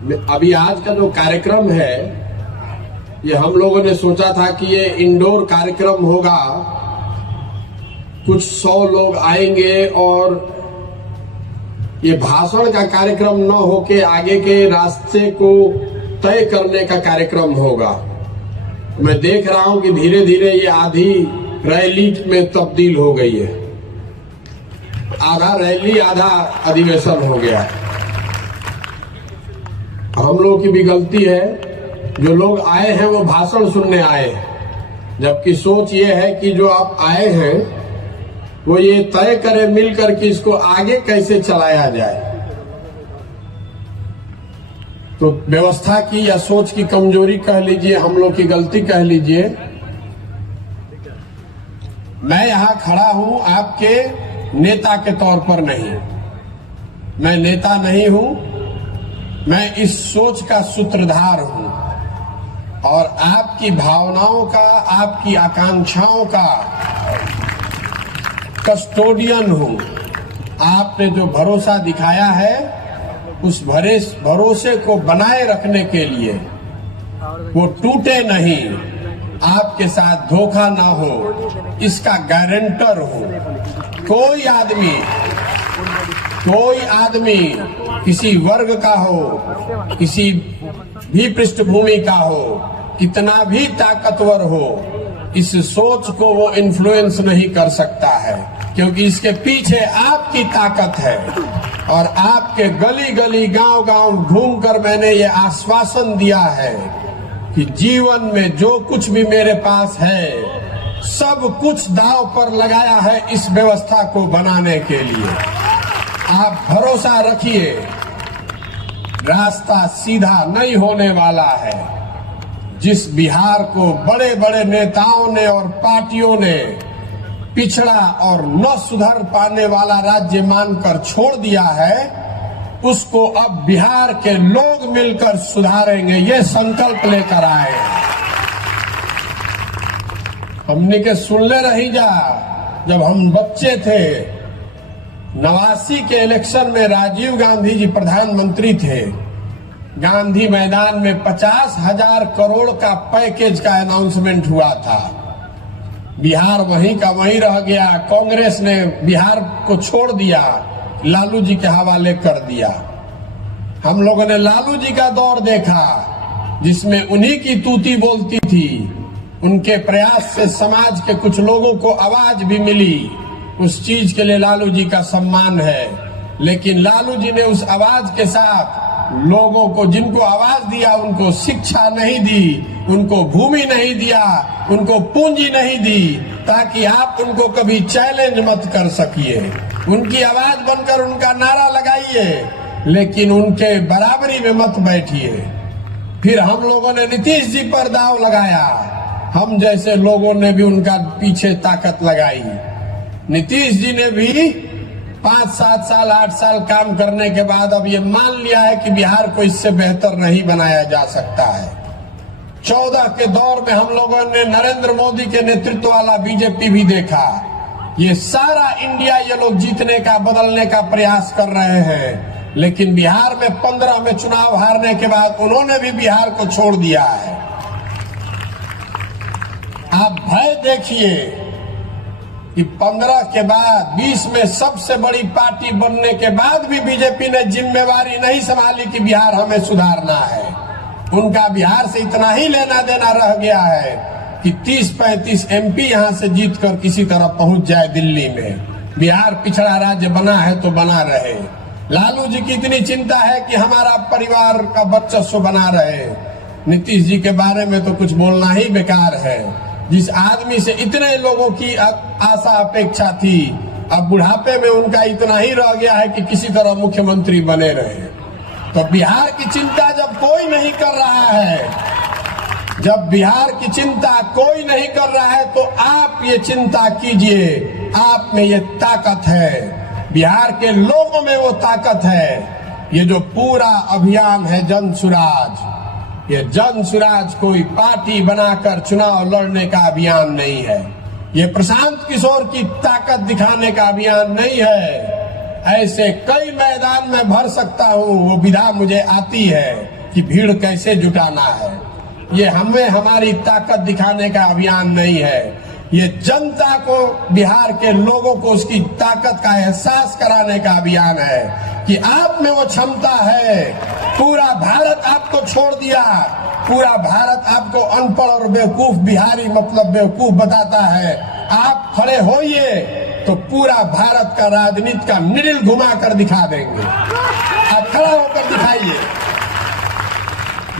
अभी आज का जो कार्यक्रम है, ये हम लोगों ने सोचा था कि ये इंडोर कार्यक्रम होगा, कुछ 100 लोग आएंगे और ये भाषण का कार्यक्रम न होके आगे के रास्ते को तय करने का कार्यक्रम होगा। मैं देख रहा हूं कि धीरे धीरे ये आधी रैली में तब्दील हो गई है। आधा रैली आधा अधिवेशन हो गया है। हम लोगों की भी गलती है, जो लोग आए हैं वो भाषण सुनने आए हैं, जबकि सोच ये है कि जो आप आए हैं वो ये तय करें मिलकर कि इसको आगे कैसे चलाया जाए। तो व्यवस्था की या सोच की कमजोरी कह लीजिए, हम लोग की गलती कह लीजिए। मैं यहां खड़ा हूं आपके नेता के तौर पर नहीं, मैं नेता नहीं हूं, मैं इस सोच का सूत्रधार हूं और आपकी भावनाओं का, आपकी आकांक्षाओं का कस्टोडियन हूं। आपने जो भरोसा दिखाया है उस भरोसे को बनाए रखने के लिए, वो टूटे नहीं, आपके साथ धोखा ना हो, इसका गारंटर हूं। कोई आदमी किसी वर्ग का हो, किसी भी पृष्ठभूमि का हो, कितना भी ताकतवर हो, इस सोच को वो इन्फ्लुएंस नहीं कर सकता है, क्योंकि इसके पीछे आपकी ताकत है। और आपके गली गली गांव गांव घूमकर मैंने ये आश्वासन दिया है कि जीवन में जो कुछ भी मेरे पास है सब कुछ दांव पर लगाया है इस व्यवस्था को बनाने के लिए। आप भरोसा रखिए, रास्ता सीधा नहीं होने वाला है। जिस बिहार को बड़े बड़े नेताओं ने और पार्टियों ने पिछड़ा और न सुधर पाने वाला राज्य मानकर छोड़ दिया है, उसको अब बिहार के लोग मिलकर सुधारेंगे, ये संकल्प लेकर आए। हमने के सुनले रही जा, जब हम बच्चे थे 89 के इलेक्शन में राजीव गांधी जी प्रधानमंत्री थे। गांधी मैदान में 50,000 करोड़ का पैकेज का अनाउंसमेंट हुआ था। बिहार वहीं का वहीं रह गया। कांग्रेस ने बिहार को छोड़ दिया, लालू जी के हवाले कर दिया। हम लोगों ने लालू जी का दौर देखा, जिसमें उन्हीं की तूती बोलती थी। उनके प्रयास से समाज के कुछ लोगों को आवाज भी मिली, उस चीज के लिए लालू जी का सम्मान है। लेकिन लालू जी ने उस आवाज के साथ लोगों को, जिनको आवाज दिया, उनको शिक्षा नहीं दी, उनको भूमि नहीं दिया, उनको पूंजी नहीं दी, ताकि आप उनको कभी चैलेंज मत कर सकिए। उनकी आवाज बनकर उनका नारा लगाइए, लेकिन उनके बराबरी में मत बैठिए। फिर हम लोगों ने नीतीश जी पर दाव लगाया, हम जैसे लोगों ने भी उनका पीछे ताकत लगाई। नीतीश जी ने भी 5, 7 साल, 8 साल काम करने के बाद अब ये मान लिया है कि बिहार को इससे बेहतर नहीं बनाया जा सकता है। 14 के दौर में हम लोगों ने नरेंद्र मोदी के नेतृत्व वाला बीजेपी भी देखा। ये सारा इंडिया ये लोग जीतने का, बदलने का प्रयास कर रहे हैं, लेकिन बिहार में 15 में चुनाव हारने के बाद उन्होंने भी बिहार को छोड़ दिया है। आप भय देखिए कि 15 के बाद 20 में सबसे बड़ी पार्टी बनने के बाद भी बीजेपी ने जिम्मेवारी नहीं संभाली कि बिहार हमें सुधारना है। उनका बिहार से इतना ही लेना देना रह गया है कि 30-35 एमपी यहां से जीतकर किसी तरह पहुंच जाए दिल्ली में। बिहार पिछड़ा राज्य बना है तो बना रहे। लालू जी की इतनी चिंता है कि हमारा परिवार का वर्चस्व बना रहे। नीतीश जी के बारे में तो कुछ बोलना ही बेकार है। जिस आदमी से इतने लोगों की आशा अपेक्षा थी, अब बुढ़ापे में उनका इतना ही रह गया है कि किसी तरह मुख्यमंत्री बने रहे। तो बिहार की चिंता जब कोई नहीं कर रहा है, जब बिहार की चिंता कोई नहीं कर रहा है, तो आप ये चिंता कीजिए। आप में ये ताकत है, बिहार के लोगों में वो ताकत है। ये जो पूरा अभियान है जन सुराज, ये जन सुराज कोई पार्टी बनाकर चुनाव लड़ने का अभियान नहीं है। ये प्रशांत किशोर की ताकत दिखाने का अभियान नहीं है। ऐसे कई मैदान में भर सकता हूं, वो विधा मुझे आती है कि भीड़ कैसे जुटाना है। ये हमें हमारी ताकत दिखाने का अभियान नहीं है, ये जनता को, बिहार के लोगों को उसकी ताकत का एहसास कराने का अभियान है कि आप में वो क्षमता है। पूरा भारत आपको छोड़ दिया, पूरा भारत आपको अनपढ़ और बेवकूफ बिहारी मतलब बेवकूफ बताता है। आप खड़े होइए तो पूरा भारत का राजनीति का निडिल घुमा कर दिखा देंगे। आप खड़ा होकर दिखाइए,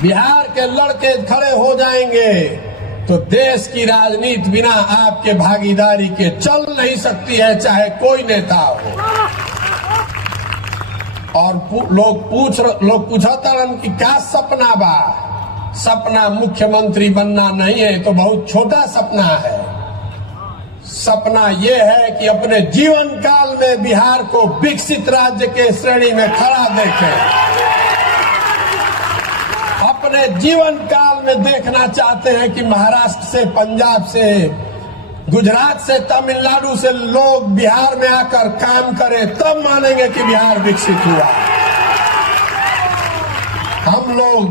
बिहार के लड़के खड़े हो जाएंगे तो देश की राजनीति बिना आपके भागीदारी के चल नहीं सकती है, चाहे कोई नेता हो। और लोग पूछता कि क्या सपना बा। सपना मुख्यमंत्री बनना नहीं है, तो बहुत छोटा सपना है। सपना यह है कि अपने जीवन काल में बिहार को विकसित राज्य के श्रेणी में खड़ा देखें। अपने जीवन काल में देखना चाहते हैं कि महाराष्ट्र से, पंजाब से, गुजरात से, तमिलनाडु से लोग बिहार में आकर काम करें, तब मानेंगे कि बिहार विकसित हुआ। हम लोग